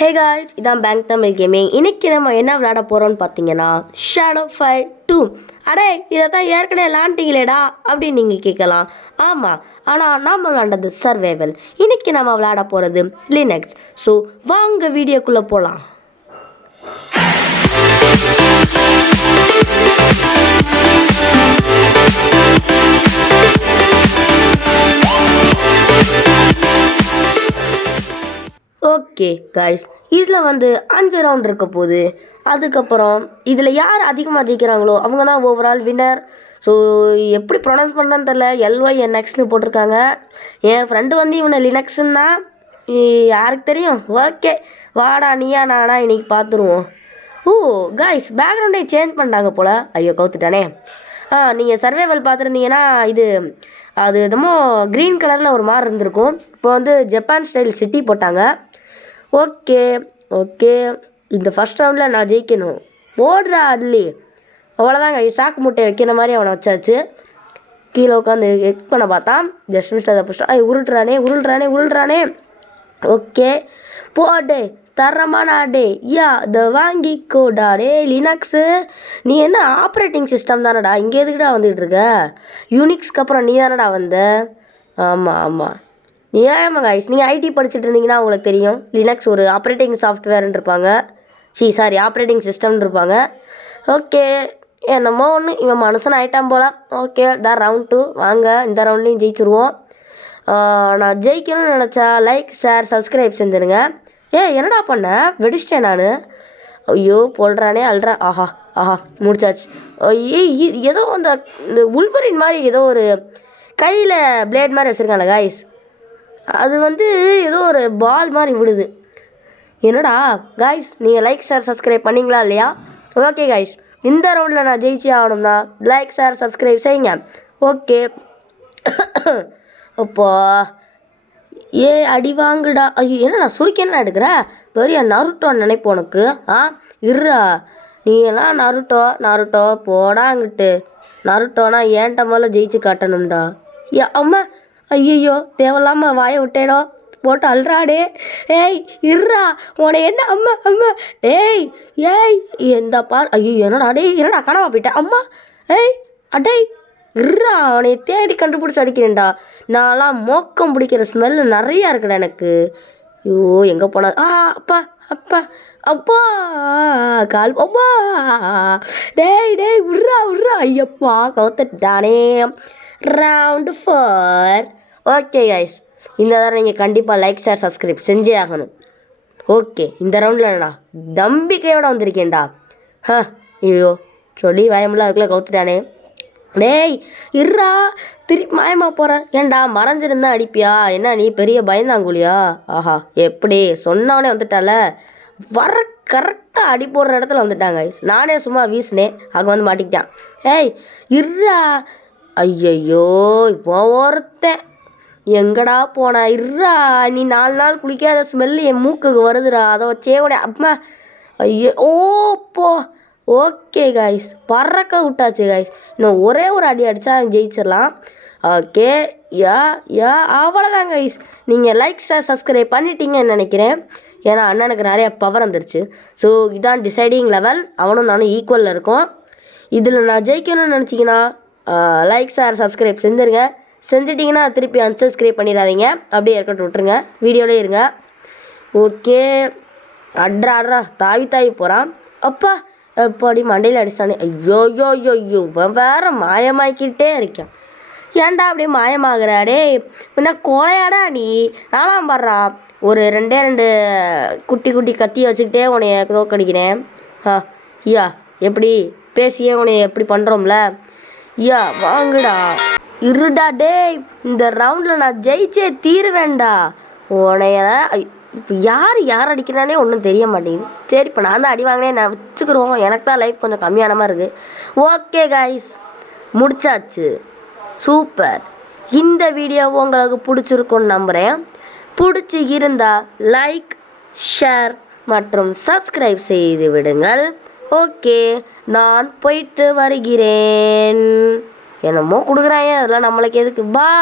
Hey guys, இதான் bank Tamil gaming. இன்றைக்கி நம்ம என்ன விளையாட போகிறோம்னு பார்த்தீங்கன்னா ஷேடோ ஃபைட் 2. அடே, இதை தான் ஏற்கனவே விளாண்டிங்களேடா அப்படின்னு நீங்கள் கேட்கலாம். ஆமாம், ஆனால் நாம் விளாண்டது சர்வைவல். இன்றைக்கி நம்ம விளையாட போகிறது லினக்ஸ். ஸோ வாங்க வீடியோக்குள்ளே போகலாம். ஓகே காய்ஸ், இதில் 5 ரவுண்ட் இருக்க போகுது. அதுக்கப்புறம் இதில் யார் அதிகமாக ஜெயிக்கிறாங்களோ அவங்க தான் ஓவரால் வின்னர். ஸோ எப்படி ப்ரொனவுன்ஸ் பண்ணுறேன்னு தெரில, LYNXன்னு போட்டிருக்காங்க. என் ஃப்ரெண்டு இவனை லினக்ஸுன்னா யாருக்கு தெரியும். ஓகே, வாடா நீயா நானா இன்றைக்கி பார்த்துருவோம். ஓ காய்ஸ், பேக்ரவுண்டே சேஞ்ச் பண்ணிட்டாங்க போல். ஐயோ கவுத்துட்டானே. நீங்கள் சர்வைவல் பார்த்துருந்தீங்கன்னா அது என்னமோ க்ரீன் கலரில் ஒரு மாதிரி இருந்திருக்கும். இப்போ ஜப்பான் ஸ்டைல் சிட்டி போட்டாங்க. ஓகே ஓகே, இந்த ஃபஸ்ட் ரவுண்டில் நான் ஜெயிக்கணும். ஓடுறா அதுலி. அவ்வளோதாங்க, சாக்கு முட்டையை வைக்கிற மாதிரி அவனை வச்சாச்சு. கீழே உட்காந்து எக் பண்ண பார்த்தான். ஜஸ்ட் மிஸ் அதை புஷ்டா. உருள்றானே. ஓகே போடே, தரமான டே. இதை வாங்கிக்கோடா. டே லினக்ஸு, நீ என்ன ஆப்ரேட்டிங் சிஸ்டம் தானடா, இங்கே எதுக்குடா வந்துகிட்டு இருக்க? யூனிக்ஸ்க்கு அப்புறம் நீ தானடா வந்த? ஆமாம். ஏமா கைஸ், நீங்கள் ஐடி படிச்சுட்டு இருந்தீங்கன்னா உங்களுக்கு தெரியும். லினக்ஸ் ஒரு ஆப்ரேட்டிங் சாஃப்ட்வேர்னு இருப்பாங்க. ஆப்ரேட்டிங் சிஸ்டம்னு இருப்பாங்க. ஓகே, என்னமோ ஒன்று, இவன் மனுஷன் ஆகிட்டான் போல. ஓகே, தான் ரவுண்ட் 2. வாங்க இந்த ரவுண்ட்லேயும் ஜெயிச்சிருவோம். நான் ஜெயிக்கணும்னு நினச்சா லைக், ஷேர், சப்ஸ்கிரைப் செஞ்சுருங்க. என்னடா பண்ண? வெடிச்சிட்டேன் நான். ஐயோ போடுறானே, அல்றேன். ஆஹா முடிச்சாச்சு. ஏதோ அந்த உல்வரின் மாதிரி ஏதோ ஒரு கையில் பிளேட் மாதிரி வச்சுருக்காங்க காய்ஸ். அது ஏதோ ஒரு பால் மாதிரி விடுது. என்னடா காய்ஸ், நீங்கள் லைக் ஷேர் சப்ஸ்கிரைப் பண்ணிங்களா இல்லையா? ஓகே காய்ஸ், இந்த ரவுண்டில் நான் ஜெயிச்சே ஆகணும்னா லைக் ஷேர் சப்ஸ்கிரைப் செய்யுங்க. ஓகே. அப்போ அடி வாங்குடா. ஐயோ, என்னடா சுருக்கி என்ன எடுக்கிற? பெரிய நருட்டோன்னு நினைப்போம் உனக்கு. இருறா, நீ எல்லாம் நருட்டோ போடாங்கிட்டு. நருட்டோனா ஏன்ட்ட மேலே ஜெயிச்சு காட்டணும்டா. அம்மா, ஐயோ தேவையில்லாமல் வாயை விட்டேடோ, போட்டு அல்றாடே. இருறா, உன என்ன அம்மா. எந்த பார். ஐயோ என்னடா கனவா போயிட்டேன். அம்மா அடே இருறா, அவனை தேடி கண்டுபிடிச்சி அடிக்கிறேன்டா. நான்லாம் மோக்கம் பிடிக்கிற ஸ்மெல்லு நிறையா இருக்குடா எனக்கு. ஐயோ எங்கே போனா? அப்பா கால். அப்பா டேய் விட்றா. ஐயப்பா கவுத்துட்டானே. ரவுண்டு 4. ஓகே கைஸ், இந்த தடவை நீங்கள் கண்டிப்பாக லைக் ஷேர் சப்ஸ்கிரைப் செஞ்சே ஆகணும். ஓகே, இந்த ரவுண்டில் என்னடா நம்பிக்கையோடு வந்திருக்கேன்டா. ஐயோ சொல்லி பயமில்ல, அதுக்குள்ளே கவுத்துட்டானே. டேய் இருறா, திருப்பி மாயமாக போகிற. ஏன்டா மறைஞ்சிருந்தா அடிப்பியா? என்ன நீ பெரிய பயந்தாங்குழியா? எப்படி சொன்னவனே வந்துட்டால. கரெக்டாக அடி போடுற இடத்துல வந்துட்டாங்க. நானே சும்மா வீசினேன், அங்கே மாட்டிக்கிட்டான். இருறா. ஐயையோ, இப்போ ஒருத்தன் எங்கடா போனா? இருறா, நீ 4 நாள் குளிக்காத ஸ்மெல்லு என் மூக்குக்கு வருதுடா. அதை வச்சே உடனே அம்மா. ஐயோ ஓப்போ. ஓகே காய்ஸ், பறக்க விட்டாச்சு காய்ஸ். இன்னும் ஒரே ஒரு அடி அடித்தா ஜெயிச்சிடலாம். ஓகே அவ்வளோதான் காய்ஸ். நீங்கள் லைக் ஷேர் சப்ஸ்கிரைப் பண்ணிட்டீங்கன்னு நினைக்கிறேன். ஏன்னா அண்ணனுக்கு நிறைய பவர் வந்துருச்சு. ஸோ இதான் டிசைடிங் லெவல். அவனும் நானும் ஈக்குவலில் இருக்கோம். இதில் நான் ஜெயிக்கணும்னு நினச்சிங்கன்னா லைக் ஷேர் சப்ஸ்கிரைப் செஞ்சிட்டிங்கன்னா திருப்பி அன்சப்ஸ்கிரைப் பண்ணிடாதீங்க. அப்படியே இருக்கட்டும், விட்டுருங்க, வீடியோவிலே இருங்க. ஓகே, அட்ரா தாவி போகிறான். அப்பா எப்படி மண்டையில் அடிச்சானே. ஐயோ வேறு மாயமாக்கிட்டே இருக்கான். ஏன்டா அப்படியே மாயமாகறாடே? என்ன கோழையாடா நீ? நானாம் பாடுறா, ஒரு 2 குட்டி கத்தியை வச்சுக்கிட்டே உன்னைய தோக்கடிக்கிறேன். எப்படி பேசியே உன்னைய எப்படி பண்ணுறோம்ல. வாங்குடா. இருடா டேய், இந்த ரவுண்டில் நான் ஜெயிச்சே தீருவேண்டா. உனைய இப்போ யார் அடிக்கிறானே ஒன்றும் தெரிய மாட்டேங்குது. சரி, இப்போ நான் தான் அடி வாங்கினேன், நான் வச்சுக்கிறோம். எனக்கு தான் லைஃப் கொஞ்சம் கம்மியான மாதிரி இருக்குது. ஓகே காய்ஸ், முடிச்சாச்சு. சூப்பர். இந்த வீடியோ உங்களுக்கு பிடிச்சிருக்குன்னு நம்புகிறேன். பிடிச்சி இருந்தால் லைக், ஷேர் மற்றும் சப்ஸ்கிரைப் செய்து விடுங்கள். ஓகே, நான் போயிட்டு வருகிறேன். என்னமோ கொடுக்குறாங்க, அதெல்லாம் நம்மளுக்கு எதுக்கு? பாய்.